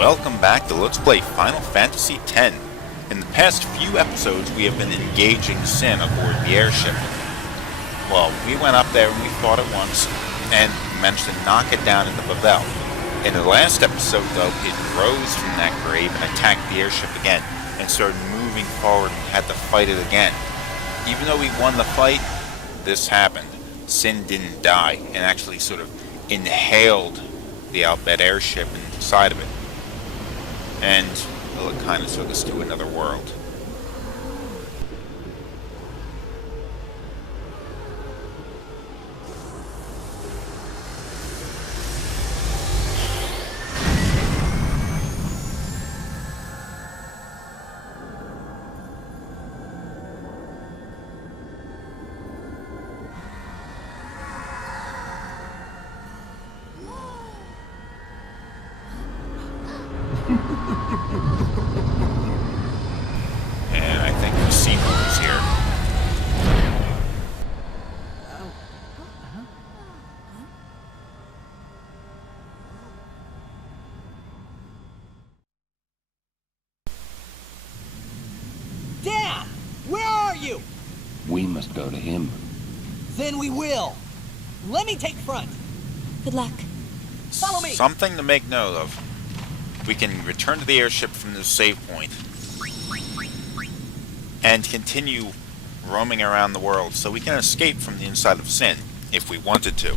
Welcome back to Let's Play Final Fantasy X. In the past few episodes, we have been engaging Sin aboard the airship. Well, we went up there and we fought it once, and managed to knock it down into Babel. In the last episode, though, it rose from that grave and attacked the airship again, and started moving forward and had to fight it again. Even though we won the fight, this happened. Sin didn't die, and actually sort of inhaled the outbed airship inside of it. And, well, it kind of took us to another world. And I think Seymour is here. Dad! Where are you? We must go to him. Then we will. Let me take front. Good luck. Follow me. Something to make note of. We can return to the airship from the save point and continue roaming around the world, so we can escape from the inside of Sin if we wanted to.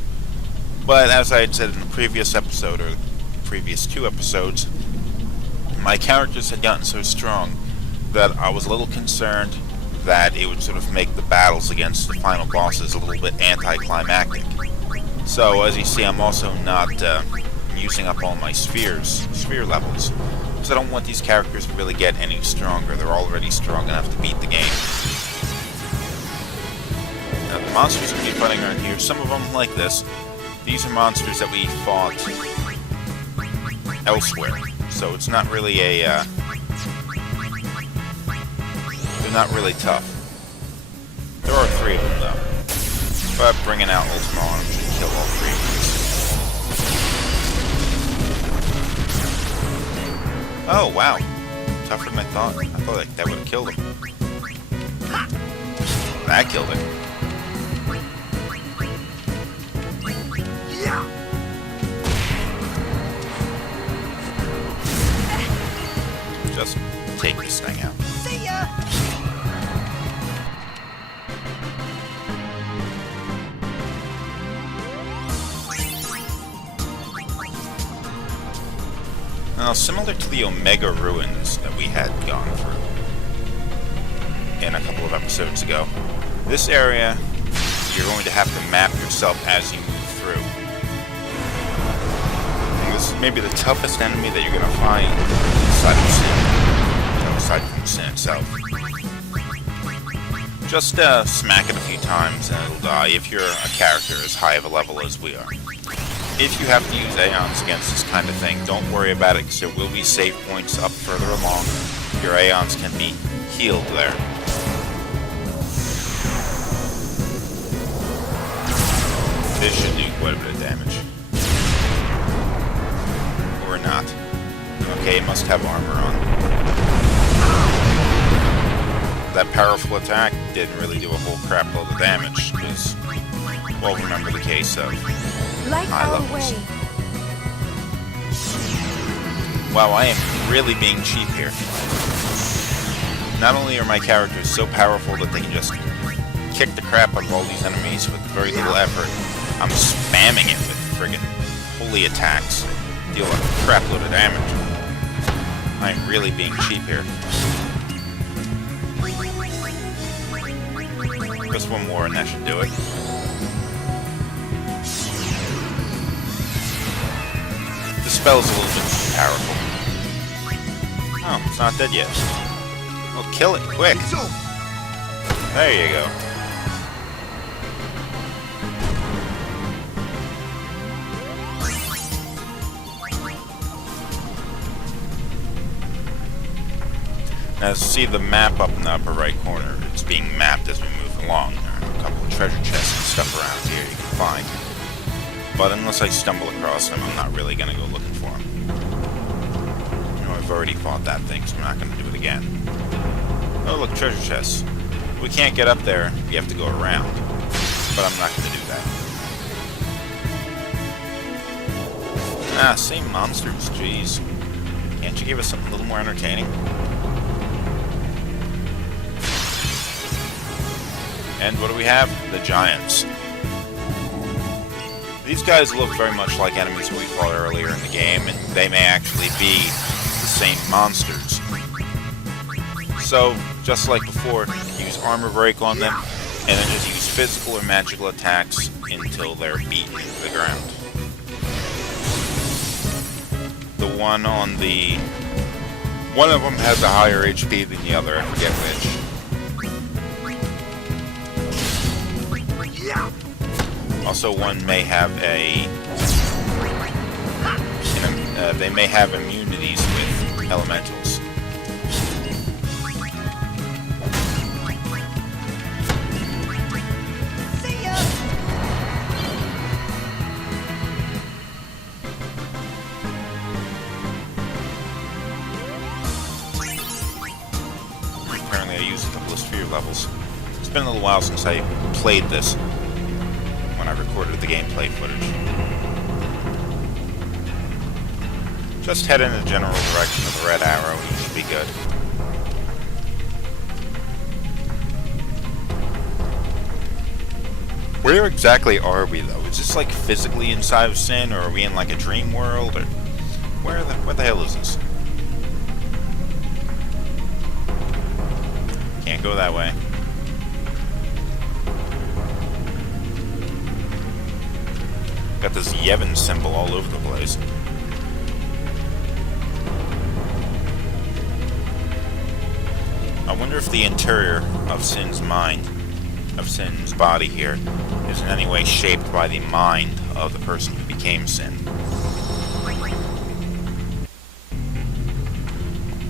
But as I had said in the previous episode, or previous two episodes, my characters had gotten so strong that I was a little concerned that it would sort of make the battles against the final bosses a little bit anticlimactic. So as you see, I'm also not using up all my sphere levels, because I don't want these characters to really get any stronger. They're already strong enough to beat the game. Now, the monsters that we keep running around here, some of them like this. These are monsters that we fought elsewhere, so it's not really a they're not really tough. There are three of them though, but bringing out Ultima on them should kill all three of them. Oh, wow. Tougher than I thought. I thought that would have killed him. That killed him. Just take this thing out. See ya! Now, similar to the Omega Ruins that we had gone through in a couple of episodes ago, this area you're going to have to map yourself as you move through. And this is maybe the toughest enemy that you're going to find aside from Sin itself. Just smack it a few times and it'll die if you're a character as high of a level as we are. If you have to use Aeons against this kind of thing, don't worry about it, because there will be save points up further along. Your Aeons can be healed there. This should do quite a bit of damage. Or not. Okay, it must have armor on. That powerful attack didn't really do a whole crap load of damage, because, well, remember the case of high levels. Wow, I am really being cheap here. Not only are my characters so powerful that they can just kick the crap out of all these enemies with very little effort, I'm spamming it with friggin' holy attacks. Deal a crap load of damage. I am really being cheap here. Just one more and that should do it. The spell's a little bit too powerful. Oh, it's not dead yet. Well, kill it, quick! There you go. Now, see the map up in the upper right corner. It's being mapped as we move along. There are a couple of treasure chests and stuff around here you can find. But unless I stumble across them, I'm not really going to go looking for them. I've already fought that thing, so I'm not going to do it again. Oh, look, treasure chests. We can't get up there. We have to go around. But I'm not going to do that. Ah, same monsters, jeez. Can't you give us something a little more entertaining? And what do we have? The giants. These guys look very much like enemies we fought earlier in the game, and they may actually be the same monsters. So, just like before, use armor break on them, and then just use physical or magical attacks until they're beaten into the ground. The one on the... One of them has a higher HP than the other, I forget which. Also, one may have a... they may have immunities with elementals. See ya! Apparently I used a couple of sphere levels. It's been a little while since I played this, when I recorded the gameplay footage. Just head in the general direction of the red arrow and you should be good. Where exactly are we, though? Is this like physically inside of Sin, or are we in like a dream world, or what the hell is this? Can't go that way. Got this Yevon symbol all over the place. I wonder if the interior of Sin's mind, of Sin's body here, is in any way shaped by the mind of the person who became Sin.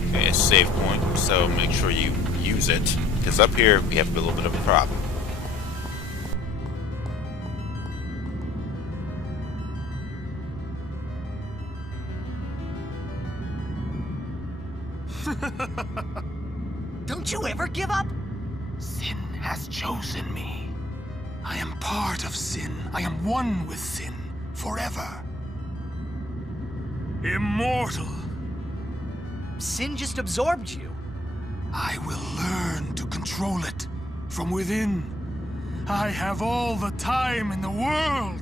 Okay, a save point, so make sure you use it, because up here we have a little bit of a problem. Don't you ever give up? Sin has chosen me. I am part of Sin. I am one with Sin forever. Immortal. Sin just absorbed you. I will learn to control it from within. I have all the time in the world.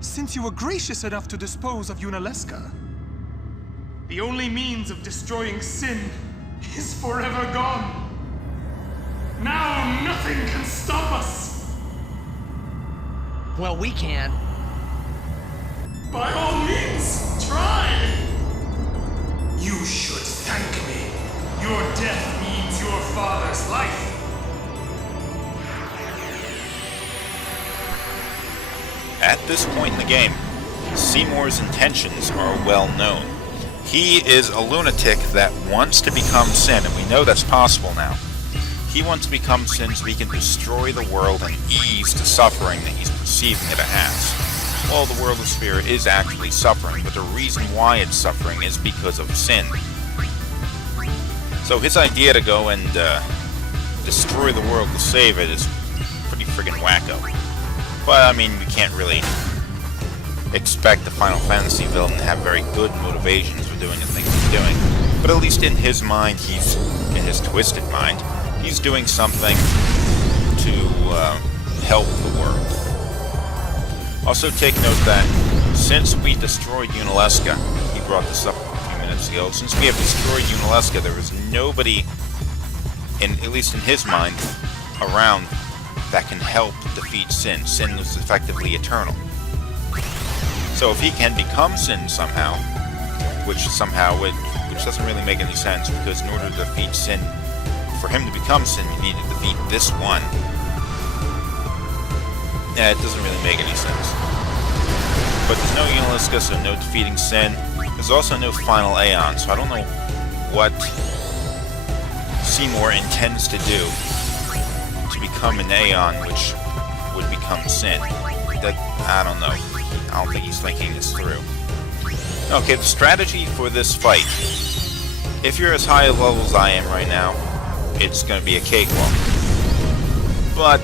Since you were gracious enough to dispose of Unaleska, the only means of destroying Sin is forever gone. Now nothing can stop us. Well, we can. By all means, try. You should thank me. Your death means your father's life. At this point in the game, Seymour's intentions are well known. He is a lunatic that wants to become Sin, and we know that's possible now. He wants to become Sin so he can destroy the world and ease the suffering that he's perceiving it has. Well, the world of Sphere is actually suffering, but the reason why it's suffering is because of Sin. So his idea to go and destroy the world to save it is pretty friggin' wacko. But, I mean, we can't really expect the Final Fantasy villain to have very good motivations for doing the things he's doing. But at least in his mind, in his twisted mind, he's doing something to help the world. Also take note that since we destroyed Unaleska, he brought this up a few minutes ago, since we have destroyed Unaleska, there is nobody, at least in his mind, around that can help defeat Sin. Sin is effectively eternal. So if he can become Sin somehow, which doesn't really make any sense, because in order to defeat Sin, for him to become Sin, you need to defeat this one. Yeah, it doesn't really make any sense. But there's no Unaleska, so no defeating Sin. There's also no final Aeon, so I don't know what Seymour intends to do to become an Aeon, which would become Sin. I don't know. I don't think he's thinking this through. Okay, the strategy for this fight If you're as high a level as I am right now, it's going to be a cakewalk. But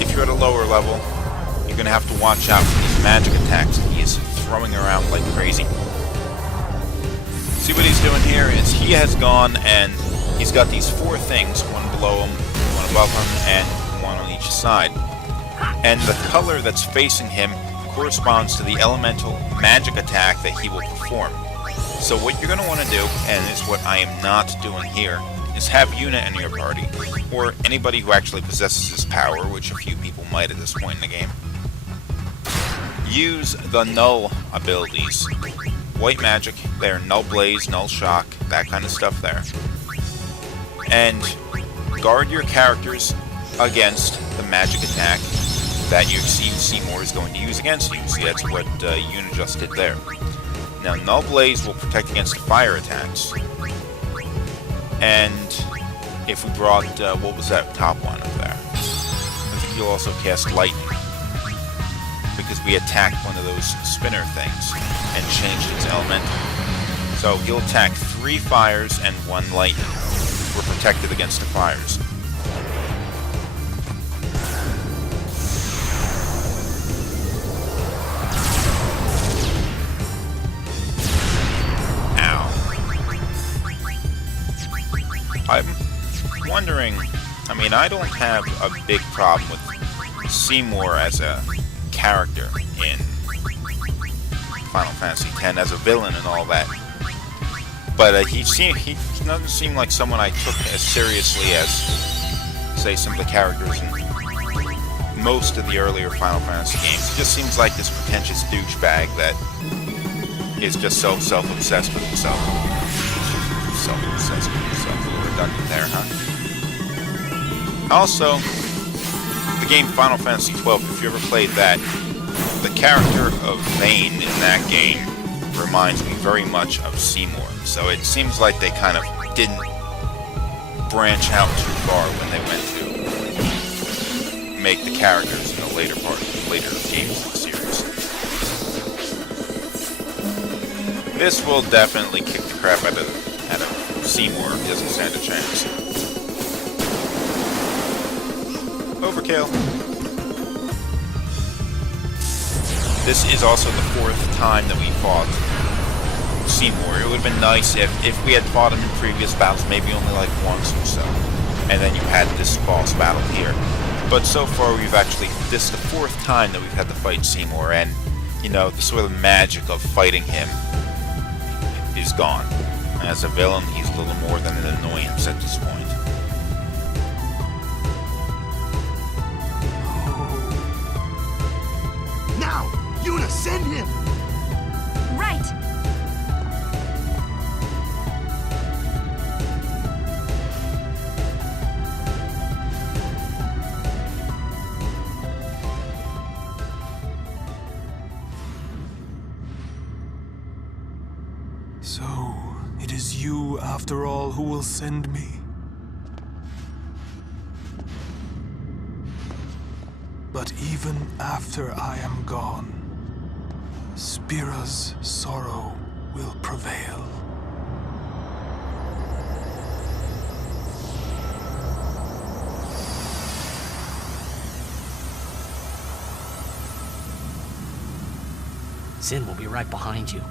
if you're at a lower level, you're going to have to watch out for these magic attacks that he is throwing around like crazy. See what he's doing here is he has gone and he's got these 4 things, one below him, one above him, and one on each side. And the color that's facing him corresponds to the elemental magic attack that he will perform. So what you're going to want to do, and is what I am not doing here, is have Yuna in your party, or anybody who actually possesses this power, which a few people might at this point in the game. Use the null abilities. White magic, they're null blaze, null shock, that kind of stuff there. And guard your characters against the magic attack that you see Seymour is going to use against you. See, that's what Yuna just did there. Now, null blaze will protect against fire attacks. And if we brought, what was that top one up there? I think you'll also cast lightning, because we attacked one of those spinner things and changed its elemental. So he'll attack 3 fires and 1 lightning. We're protected against the fires. I'm wondering, I mean, I don't have a big problem with Seymour as a character in Final Fantasy X, as a villain and all that. But he doesn't seem like someone I took as seriously as, say, some of the characters in most of the earlier Final Fantasy games. He just seems like this pretentious douchebag that is just so self-obsessed with himself. Self-obsessed with himself. Redundant there, huh? Also, the game Final Fantasy XII, if you ever played that, the character of Vayne in that game reminds me very much of Seymour. So it seems like they kind of didn't branch out too far when they went to make the characters in the later games of the series. This will definitely kick the crap out of Seymour. He doesn't stand a chance. Overkill. This is also the 4th time that we fought Seymour. It would have been nice if we had fought him in previous battles, maybe only like once or so, and then you had this boss battle here. But so far this is the 4th time that we've had to fight Seymour, and, you know, the sort of magic of fighting him is gone. As a villain, he's a little more than an annoyance at this point. Now! Yuna, send him! Right! So, it is you, after all, who will send me? But even after I am gone, Spira's sorrow will prevail. Sin will be right behind you.